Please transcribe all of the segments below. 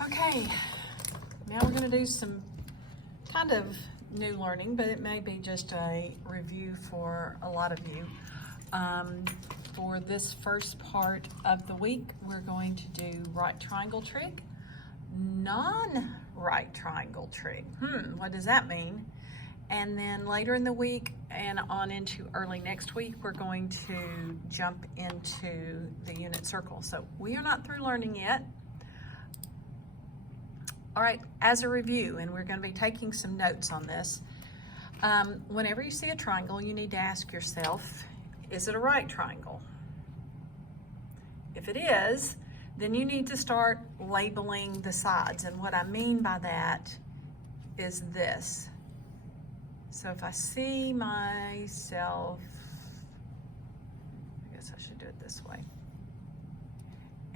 Okay, now we're going to do some kind of new learning, but it may be just a review for a lot of you. For this first part of the week, we're going to do right triangle trig, non-right triangle trig. What does that mean? And then later in the week and on into early next week, we're going to jump into the unit circle. So we are not through learning yet. All right, as a review, and we're going to be taking some notes on this, whenever you see a triangle, you need to ask yourself, is it a right triangle? If it is, then you need to start labeling the sides. And what I mean by that is this. So if I see myself, I guess I should do it this way.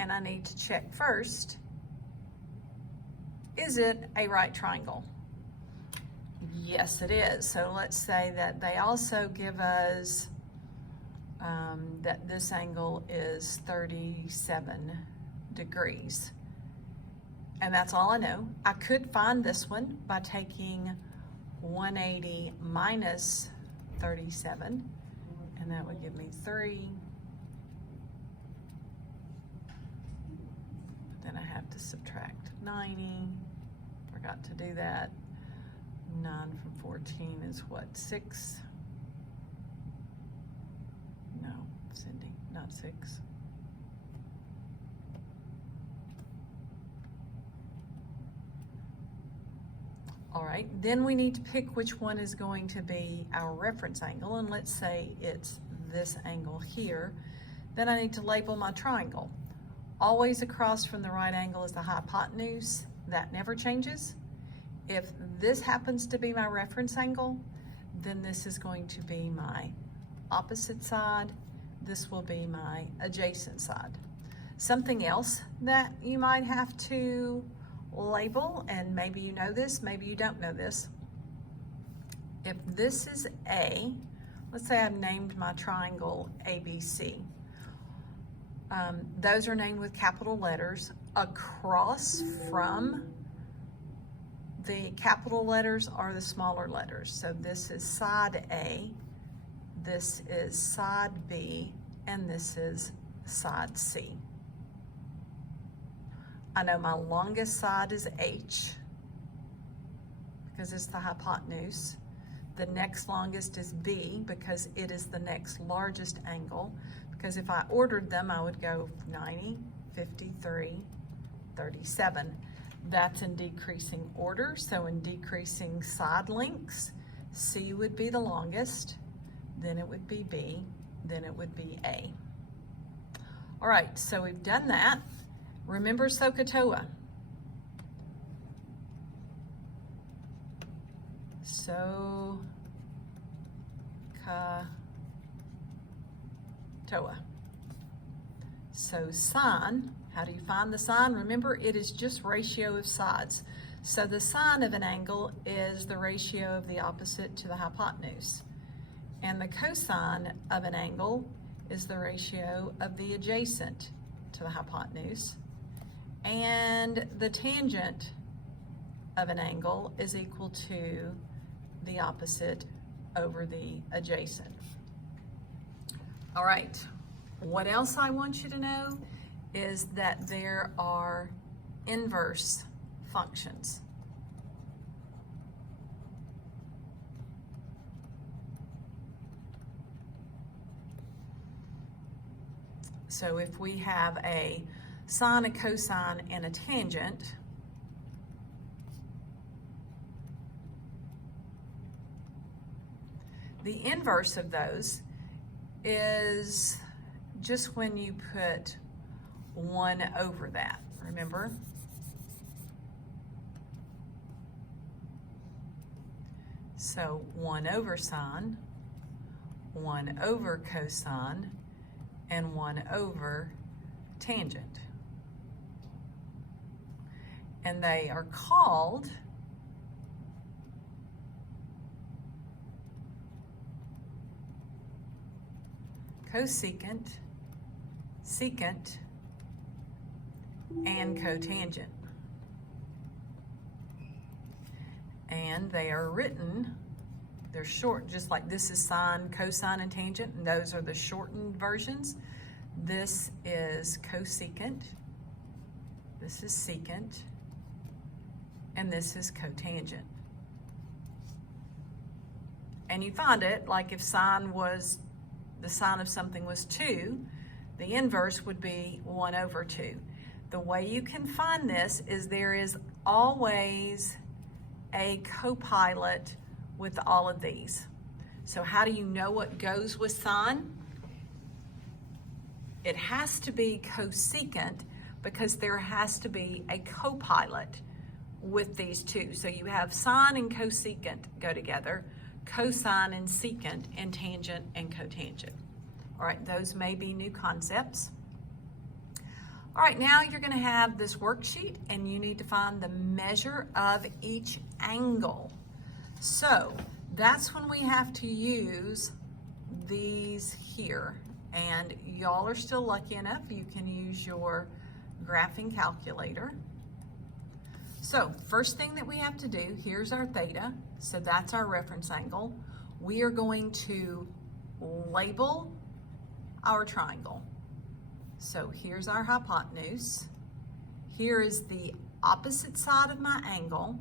And I need to check first, is it a right triangle? Yes, it is. So let's say that they also give us that this angle is 37 degrees. And that's all I know. I could find this one by taking 180 minus 37, and that would give me 3. Then I have to subtract 90. Forgot to do that. 9 from 14 is what, 6? No, Cindy, not 6. All right, then we need to pick which one is going to be our reference angle, and let's say it's this angle here. Then I need to label my triangle. Always across from the right angle is the hypotenuse. That never changes. If this happens to be my reference angle, then this is going to be my opposite side. This will be my adjacent side. Something else that you might have to label, and maybe you know this, maybe you don't know this. If this is A, let's say I've named my triangle ABC. Those are named with capital letters. Across from the capital letters are the smaller letters. So this is side A, this is side B, and this is side C. I know my longest side is H because it's the hypotenuse. The next longest is B because it is the next largest angle. Because if I ordered them, I would go 90, 53, 37. That's in decreasing order. So in decreasing side lengths, C would be the longest, then it would be B, then it would be A. All right, so we've done that. Remember SOHCAHTOA. SOHCAHTOA. So sine, how do you find the sine? Remember, it is just ratio of sides. So the sine of an angle is the ratio of the opposite to the hypotenuse. And the cosine of an angle is the ratio of the adjacent to the hypotenuse. And the tangent of an angle is equal to the opposite over the adjacent. All right, what else I want you to know is that there are inverse functions. So if we have a sine, a cosine, and a tangent, the inverse of those is just when you put 1 over that, remember? So 1 over sine, 1 over cosine, and 1 over tangent. And they are called cosecant, secant, and cotangent. and they are written, they're short, just like this is sine, cosine, and tangent, and those are the shortened versions. This is cosecant, this is secant, and this is cotangent. And you find it, like if sine was, the sine of something was 2, the inverse would be 1 over 2. The way you can find this is there is always a copilot with all of these. So how do you know what goes with sine? It has to be cosecant because there has to be a copilot with these two. So you have sine and cosecant go together, cosine and secant, and tangent and cotangent. All right, those may be new concepts. All right, now you're going to have this worksheet and you need to find the measure of each angle. So that's when we have to use these here. And y'all are still lucky enough, you can use your graphing calculator. So first thing that we have to do, here's our theta, so that's our reference angle. We are going to label our triangle. So here's our hypotenuse. Here is the opposite side of my angle.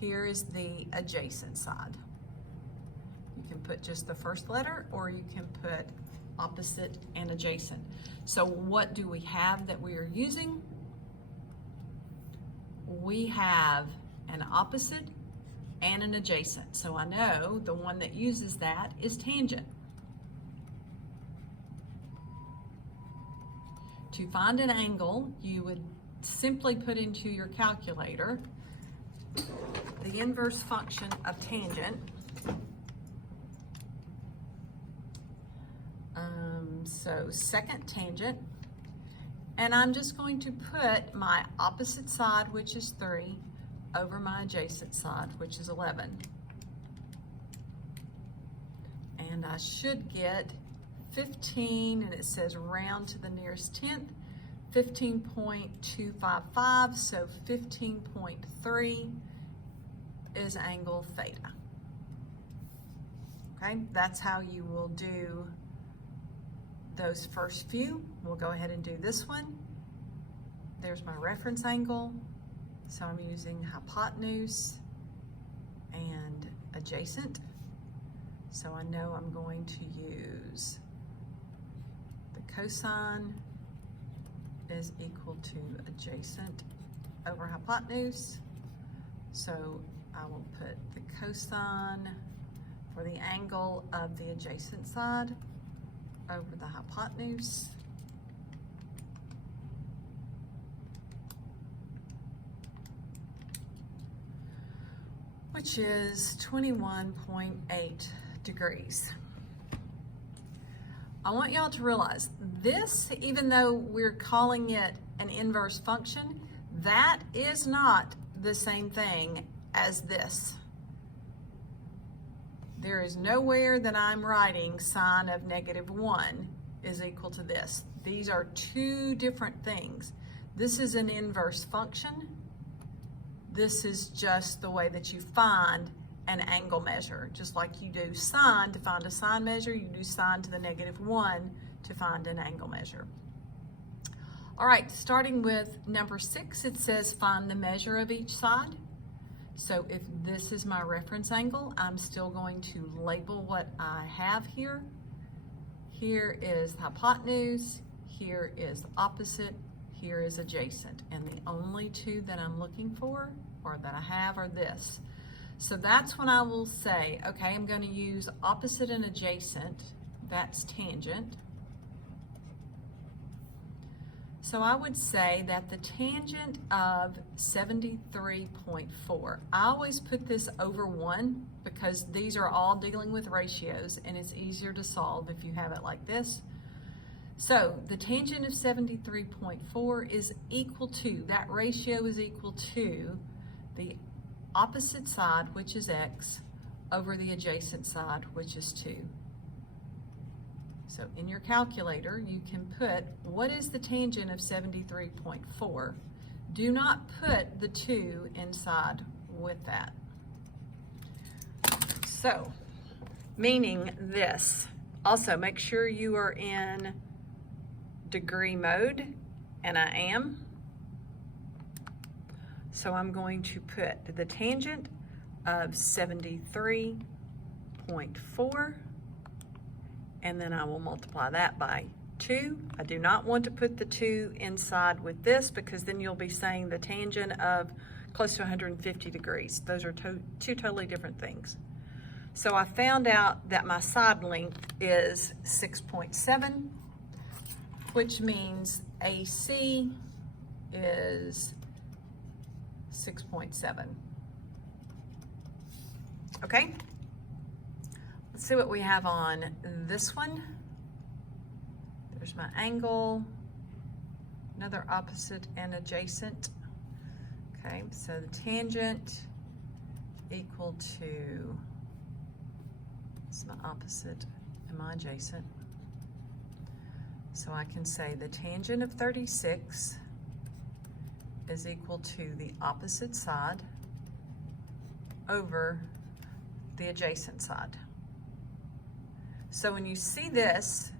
Here is the adjacent side. You can put just the first letter or you can put opposite and adjacent. So what do we have that we are using? We have an opposite and an adjacent. So I know the one that uses that is tangent. To find an angle, you would simply put into your calculator the inverse function of tangent. So second tangent, and I'm just going to put my opposite side, which is 3, over my adjacent side, which is 11. And I should get 15, and it says round to the nearest tenth, 15.255, so 15.3 is angle theta. Okay, that's how you will do those first few. We'll go ahead and do this one. There's my reference angle. So I'm using hypotenuse and adjacent. So I know I'm going to use the cosine is equal to adjacent over hypotenuse. So I will put the cosine for the angle of the adjacent side over the hypotenuse. Which is 21.8 degrees. I want y'all to realize this, even though we're calling it an inverse function, that is not the same thing as this. There is nowhere that I'm writing sine of -1 is equal to this. These are two different things. This is an inverse function. This is just the way that you find an angle measure. Just like you do sine to find a sine measure, you do sine to the -1 to find an angle measure. All right, starting with number 6, it says find the measure of each side. So if this is my reference angle, I'm still going to label what I have here. Here is hypotenuse, here is opposite, here is adjacent. And the only two that I'm looking for, or that I have, are this. So that's when I will say, okay, I'm going to use opposite and adjacent. That's tangent. So I would say that the tangent of 73.4, I always put this over 1 because these are all dealing with ratios and it's easier to solve if you have it like this. So the tangent of 73.4 is equal to, that ratio is equal to the opposite side, which is x, over the adjacent side, which is 2. So in your calculator, you can put, what is the tangent of 73.4? Do not put the 2 inside with that. So, meaning this. Also, make sure you are in degree mode, and I am. So I'm going to put the tangent of 73.4, and then I will multiply that by 2. I do not want to put the 2 inside with this because then you'll be saying the tangent of close to 150 degrees. Those are two totally different things. So I found out that my side length is 6.7, which means AC is 6.7. Okay? Let's see what we have on this one. There's my angle, another opposite and adjacent. Okay, so the tangent equal to, it's my opposite and my adjacent. So I can say the tangent of 36 is equal to the opposite side over the adjacent side. So when you see this,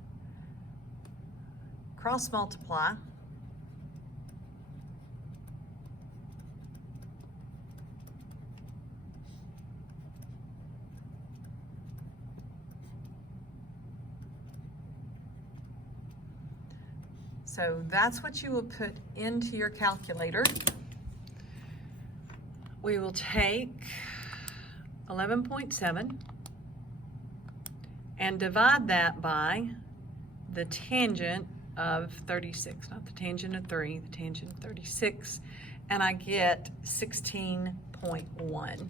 cross multiply, so that's what you will put into your calculator. We will take 11.7 and divide that by the tangent of 36, not the tangent of 3, the tangent of 36, and I get 16.1.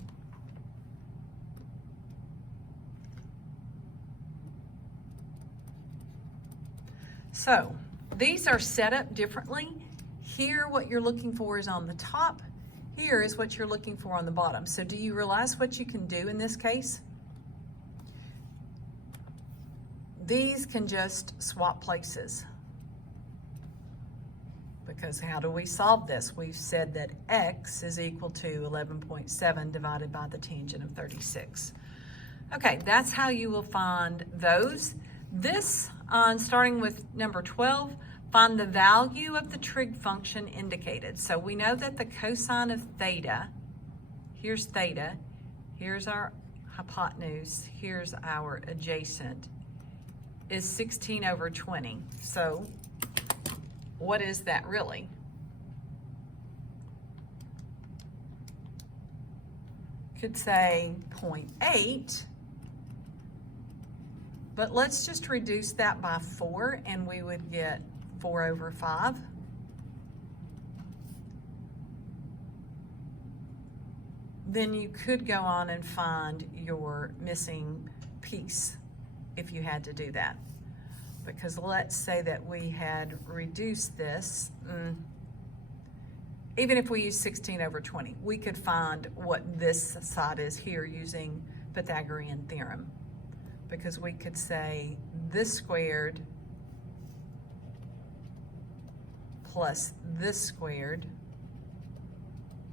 So these are set up differently. Here, what you're looking for is on the top. Here is what you're looking for on the bottom. So do you realize what you can do in this case? These can just swap places. Because how do we solve this? We've said that x is equal to 11.7 divided by the tangent of 36. Okay, that's how you will find those. This, starting with number 12, find the value of the trig function indicated. So we know that the cosine of theta, here's our hypotenuse, here's our adjacent, is 16 over 20. So what is that really? Could say 0.8, but let's just reduce that by 4 and we would get 4 over 5. Then you could go on and find your missing piece if you had to do that. Because let's say that we had reduced this, even if we use 16 over 20, we could find what this side is here using Pythagorean theorem. Because we could say this squared plus this squared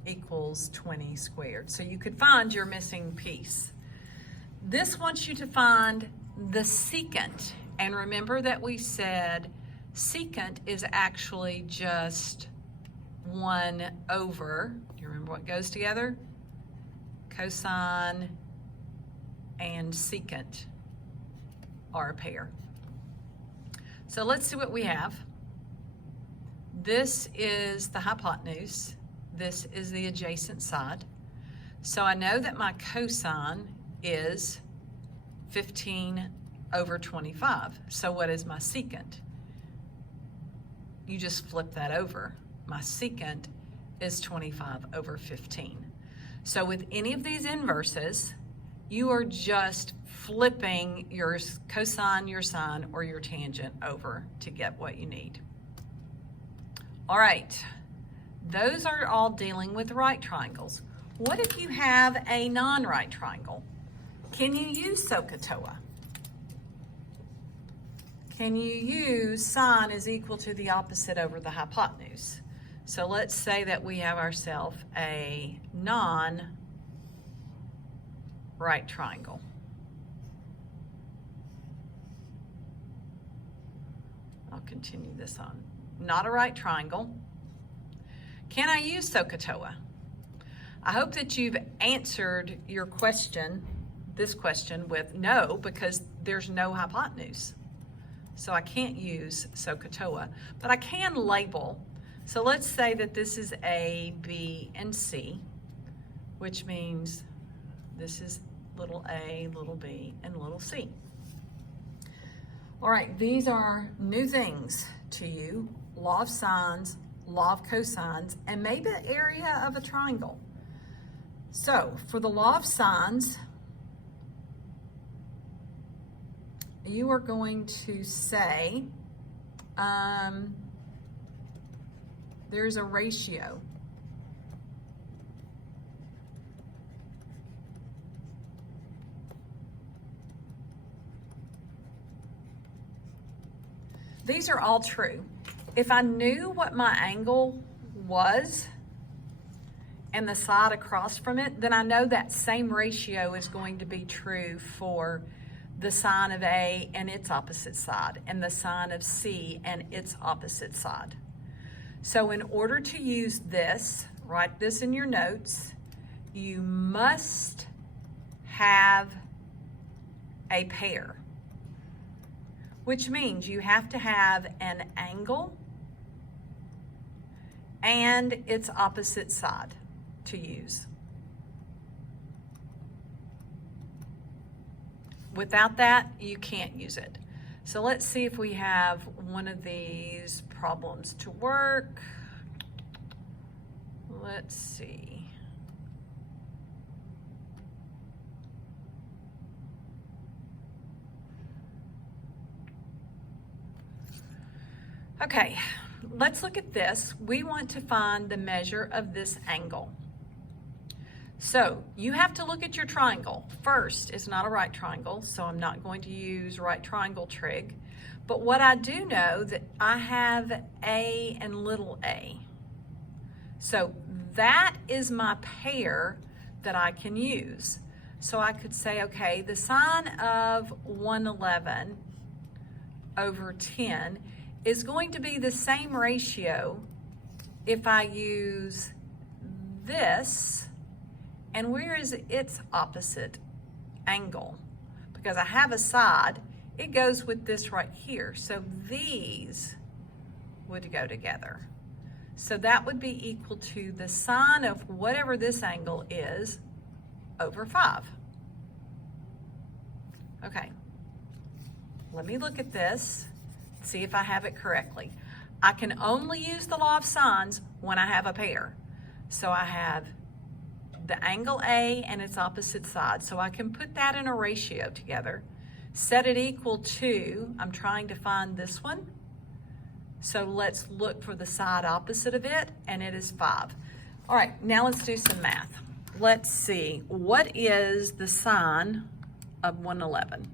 equals 20 squared. So you could find your missing piece. This wants you to find the secant. And remember that we said secant is actually just 1 over, do you remember what goes together? Cosine and secant are a pair. So let's see what we have. This is the hypotenuse. This is the adjacent side. So I know that my cosine is 15 over 25. So what is my secant? You just flip that over. My secant is 25 over 15. So with any of these inverses, you are just flipping your cosine, your sine, or your tangent over to get what you need. All right, those are all dealing with right triangles. What if you have a non-right triangle? Can you use SOHCAHTOA? Can you use sine is equal to the opposite over the hypotenuse? So let's say that we have ourselves a non-right right triangle. I'll continue this on. Not a right triangle. Can I use SOHCAHTOA? I hope that you've answered your question, this question, with no, because there's no hypotenuse. So I can't use SOHCAHTOA, but I can label. So let's say that this is A, B, and C, which means this is little a, little b, and little c. All right, these are new things to you: law of sines, law of cosines, and maybe the area of a triangle. So for the law of sines, you are going to say there's a ratio. These are all true. If I knew what my angle was and the side across from it, then I know that same ratio is going to be true for the sine of A and its opposite side, and the sine of C and its opposite side. So in order to use this, write this in your notes, you must have a pair, which means you have to have an angle and its opposite side to use. Without that, you can't use it. So let's see if we have one of these problems to work. Let's see. Okay, let's look at this. We want to find the measure of this angle. So you have to look at your triangle. First, it's not a right triangle, so I'm not going to use right triangle trig. But what I do know that I have A and little a. So that is my pair that I can use. So I could say, okay, the sine of 111 over 10 is going to be the same ratio if I use this. And where is its opposite angle? Because I have a side, it goes with this right here. So these would go together. So that would be equal to the sine of whatever this angle is over 5. Okay, let me look at this, see if I have it correctly. I can only use the law of sines when I have a pair. So I have the angle A and its opposite side. So I can put that in a ratio together, set it equal to, I'm trying to find this one. So let's look for the side opposite of it, and it is 5. All right, now let's do some math. Let's see, what is the sine of 111?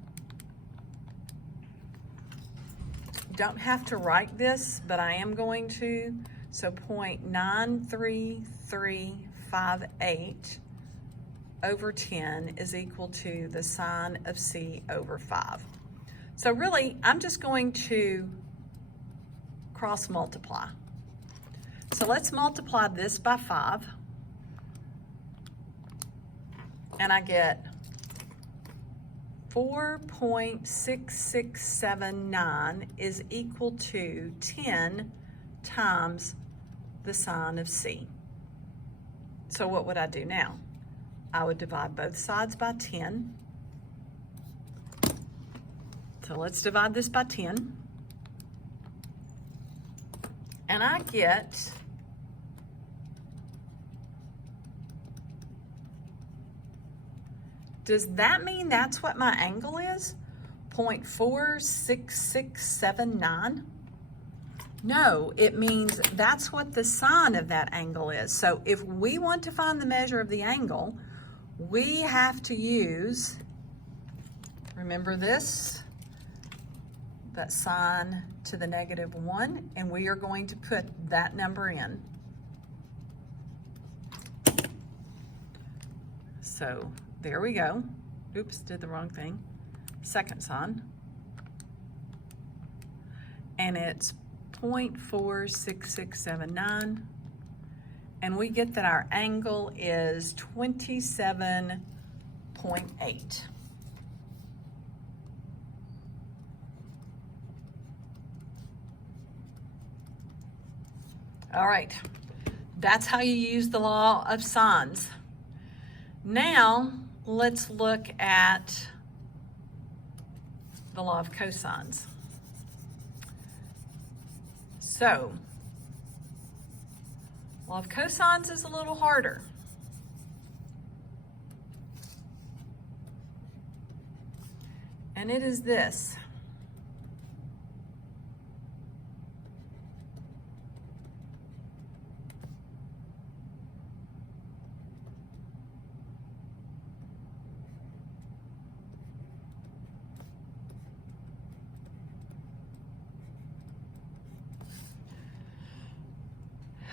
Don't have to write this, but I am going to. So 0.93358 over 10 is equal to the sine of C over 5. So really, I'm just going to cross multiply. So let's multiply this by 5. And I get 4.6679 is equal to 10 times the sine of C. So what would I do now? I would divide both sides by 10. So let's divide this by 10. And I get does that mean that's what my angle is? 0.46679? No, it means that's what the sine of that angle is. So if we want to find the measure of the angle, we have to use, remember this, that sine to the -1, and we are going to put that number in. So there we go. Oops, did the wrong thing. Second sine. And it's 0.46679. And we get that our angle is 27.8. All right, that's how you use the law of sines. Now, let's look at the law of cosines. So, law of cosines is a little harder. And it is this.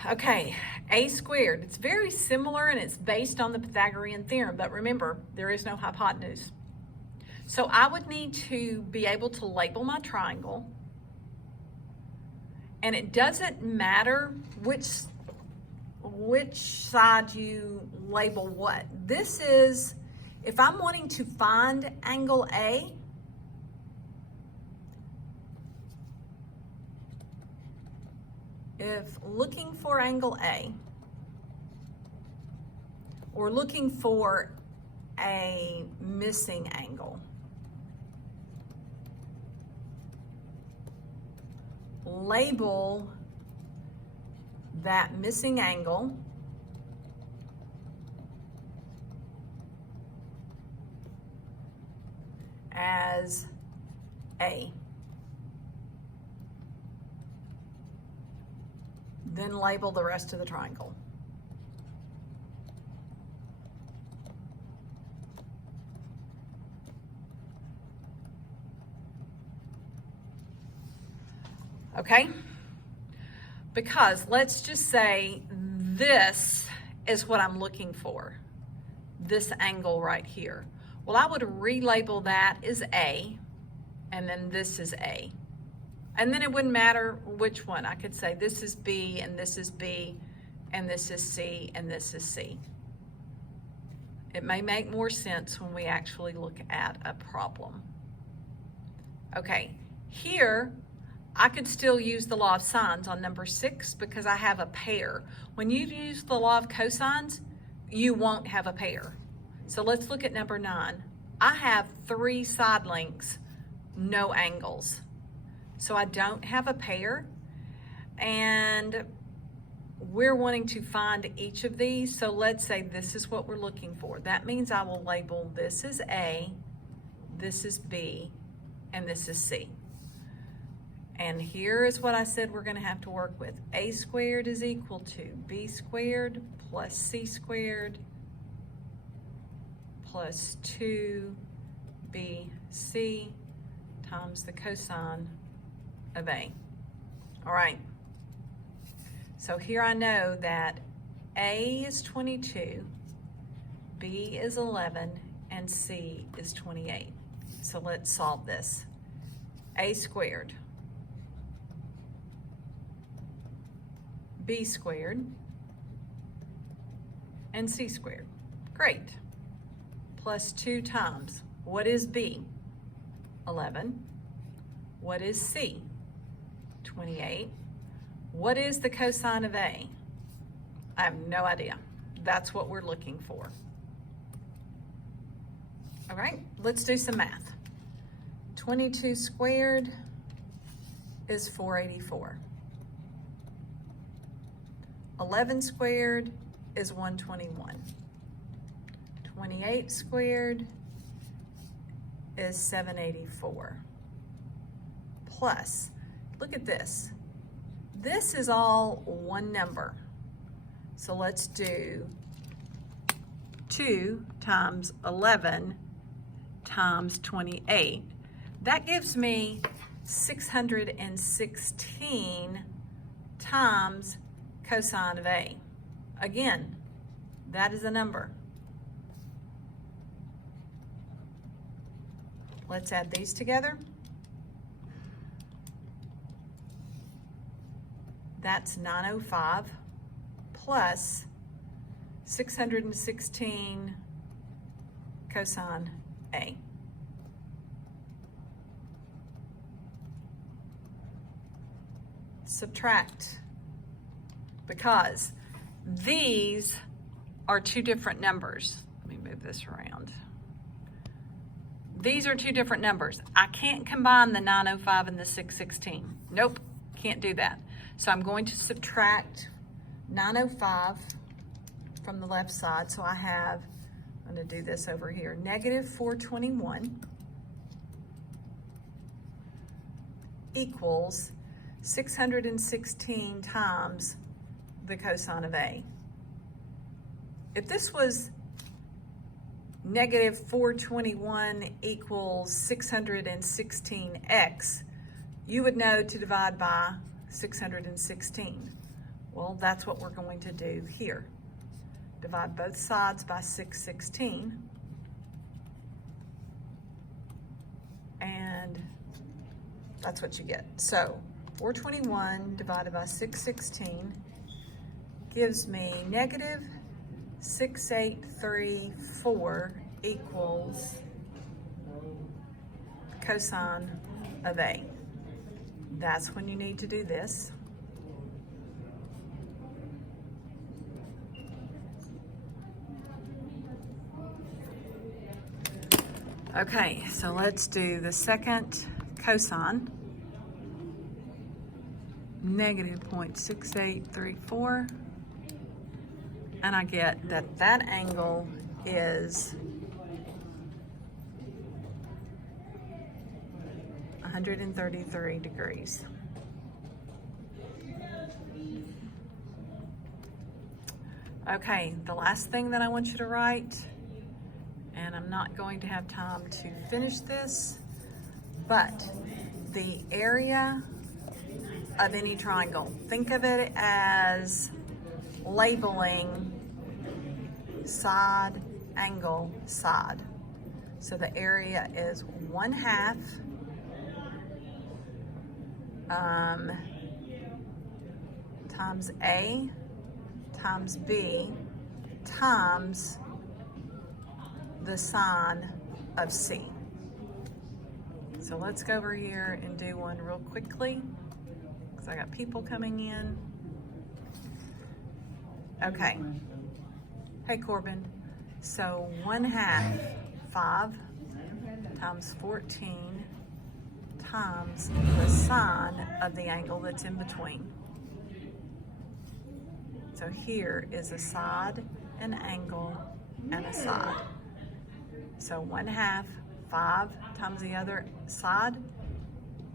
Okay, a squared. It's very similar and it's based on the Pythagorean theorem, but remember, there is no hypotenuse. So I would need to be able to label my triangle, and it doesn't matter which side you label what. This is, if I'm wanting to find angle A, if looking for angle A, or looking for a missing angle, label that missing angle as A. Then label the rest of the triangle. Okay? Because let's just say this is what I'm looking for, this angle right here. Well, I would relabel that as A, and then this is A. And then it wouldn't matter which one. I could say this is B, and this is B, and this is C, and this is C. It may make more sense when we actually look at a problem. Okay, here, I could still use the law of sines on number 6 because I have a pair. When you use the law of cosines, you won't have a pair. So let's look at number 9. I have 3 side lengths, no angles. So I don't have a pair, and we're wanting to find each of these. So let's say this is what we're looking for. That means I will label this as A, this is B, and this is C. And here is what I said we're going to have to work with. A squared is equal to B squared plus C squared plus 2BC times the cosine of A. All right. So here I know that A is 22, B is 11, and C is 28. So let's solve this. A squared, B squared, and C squared. Great. Plus 2 times, what is B? 11. What is C? 28. What is the cosine of A? I have no idea. That's what we're looking for. All right, let's do some math. 22 squared is 484. 11 squared is 121. 28 squared is 784. Plus, look at this. This is all one number. So let's do 2 times 11 times 28. That gives me 616 times cosine of A. Again, that is a number. Let's add these together. That's 905 plus 616 cosine A. Subtract, because these are two different numbers. Let me move this around. These are two different numbers. I can't combine the 905 and the 616. Nope, can't do that. So I'm going to subtract 905 from the left side. So I have, I'm going to do this over here, negative 421 equals 616 times the cosine of A. If this was negative 421 equals 616x, you would know to divide by 616. Well, that's what we're going to do here. Divide both sides by 616. And that's what you get. So 421 divided by 616 gives me negative 6834 equals cosine of A. That's when you need to do this. Okay, so let's do the second cosine. Negative 0.6834. And I get that that angle is 133 degrees. Okay, the last thing that I want you to write, and I'm not going to have time to finish this, but the area of any triangle. Think of it as labeling side, angle, side. So the area is 1/2 times A times B times the sine of C. So let's go over here and do one real quickly, because I got people coming in. Okay. Hey, Corbin. So 1/2, 5 times 14 times the sine of the angle that's in between. So here is a side, an angle, and a side. So 1/2, 5 times the other side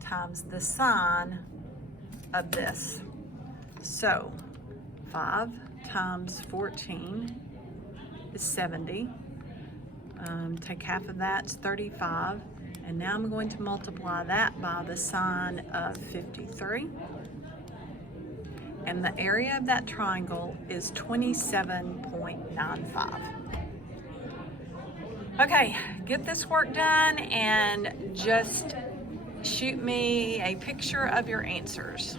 times the sine of this. So 5 times 14 is 70. Take half of that, it's 35. And now I'm going to multiply that by the sine of 53. And the area of that triangle is 27.95. Okay, get this work done and just shoot me a picture of your answers.